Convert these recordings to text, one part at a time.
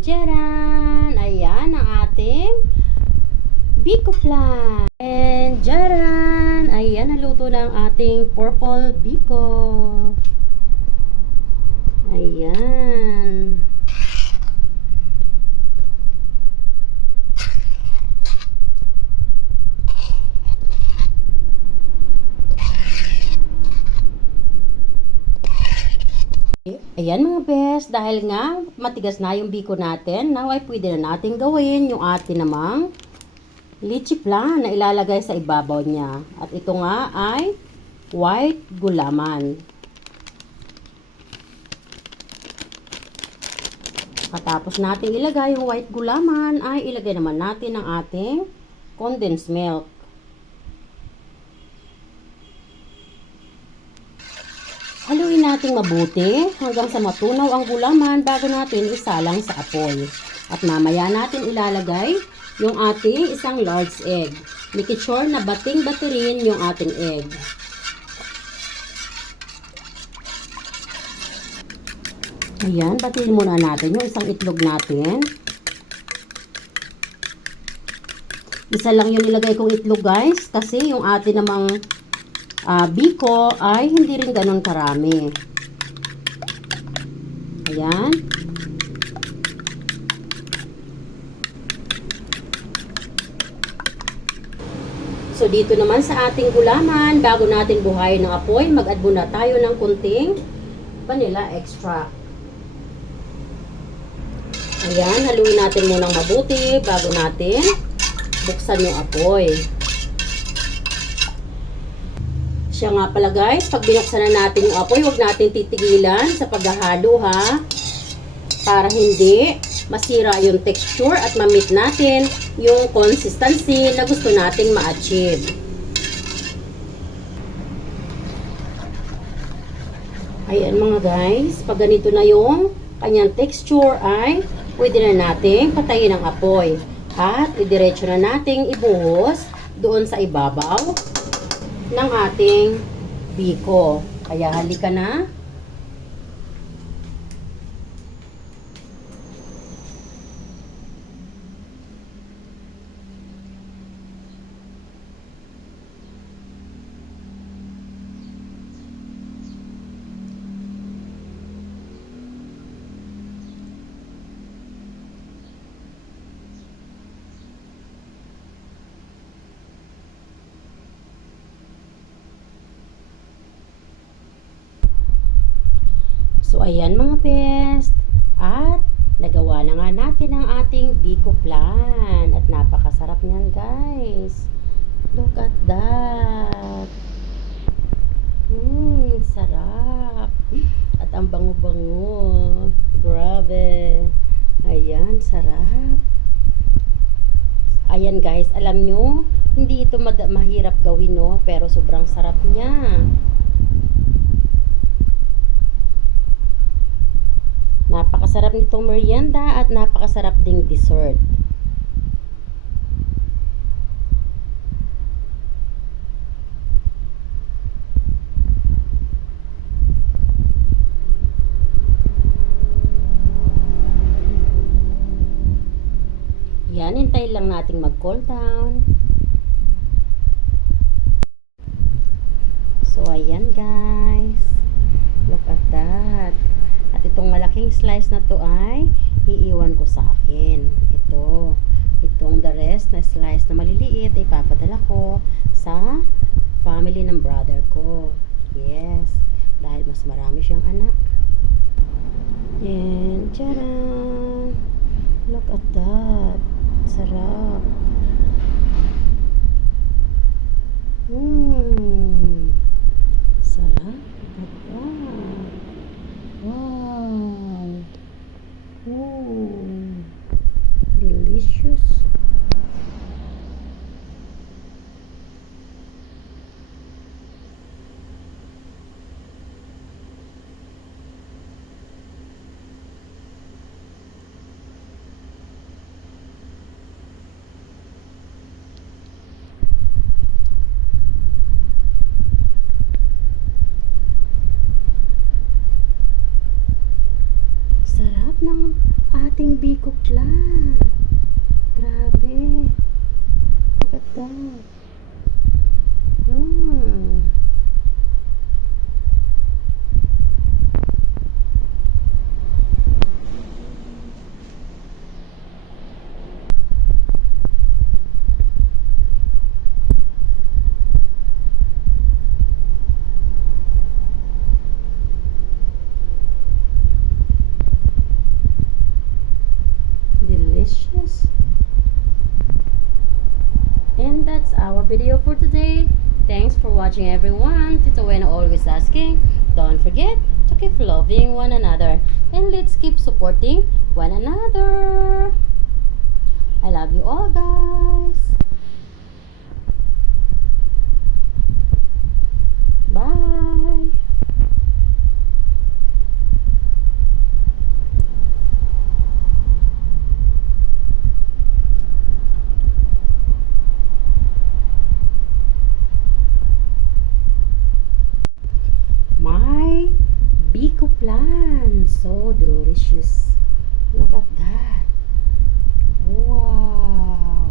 Jaran! Ayan ang ating biko plant. And jaran! Ayan, naluto na ang ating purple biko. Ayan. Ayan mga best, dahil nga matigas na yung biko natin, now ay pwede na natin gawin yung atin namang lychee plant na ilalagay sa ibabaw niya. At ito nga ay white gulaman. Katapos natin ilagay yung white gulaman, ay ilagay naman natin ang ating condensed milk. Haluin natin mabuti hanggang sa matunaw ang gulaman bago natin isalang sa apoy. At mamaya natin ilalagay yung ating isang large egg. Make sure na bating-bati rin yung ating egg. Ayan, batiin muna natin yung isang itlog natin. Isa lang yung nilagay kong itlog guys, kasi yung atin namang biko ay hindi rin ganun karami. Ayan. So dito naman sa ating gulaman, bago natin buhayin ng apoy, mag-add muna tayo ng kunting vanilla extract. Ayan, haluin natin munang mabuti bago natin buksan yung apoy. Siya nga pala guys, pag binuksan na natin yung apoy, huwag natin titigilan sa paghahalo ha. Para hindi masira yung texture at ma-meet natin yung consistency na gusto nating ma-achieve. Ayan mga guys, pag ganito na yung kanyang texture ay pwede na nating patayin ang apoy. At idiretso na nating ibuhos doon sa ibabaw ng ating biko. Kaya halika na. So, ayan mga best. At, nagawa na nga natin ang ating biko plant. At napakasarap niyan guys. Look at that. Sarap. At ang bango-bango. Grabe. Ayan, sarap. Ayan guys, alam nyo, hindi ito mahirap gawin no, pero sobrang sarap niya. Napakasarap nitong merienda at napakasarap ding dessert. Yan, hintayin lang nating mag-cool down. So, ayan guys. Look at that. At itong malaking slice na to ay iiwan ko sa akin. Itong the rest na slice na maliliit ay papadala ko sa family ng brother ko. Yes, dahil mas marami siyang anak. And tcharam! Look at that. Sarap. Sarap. Look at that. Wow! Delicious! ng ating biko putla. Grabe. Look at that. Delicious. And that's our video for today. Thanks for watching, everyone. Tito Wena always asking, don't forget to keep loving one another and let's keep supporting one another. I love you all, guys. Bye. My Biko plan, so delicious. Look at that. Wow.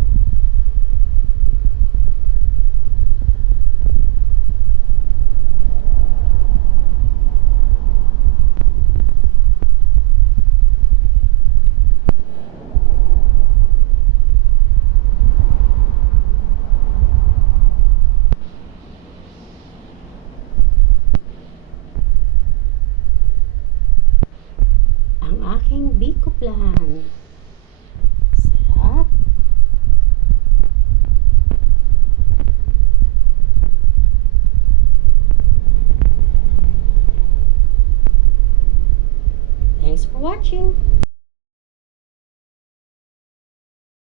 Ang aking Biko plan. Sarap. Thanks for watching.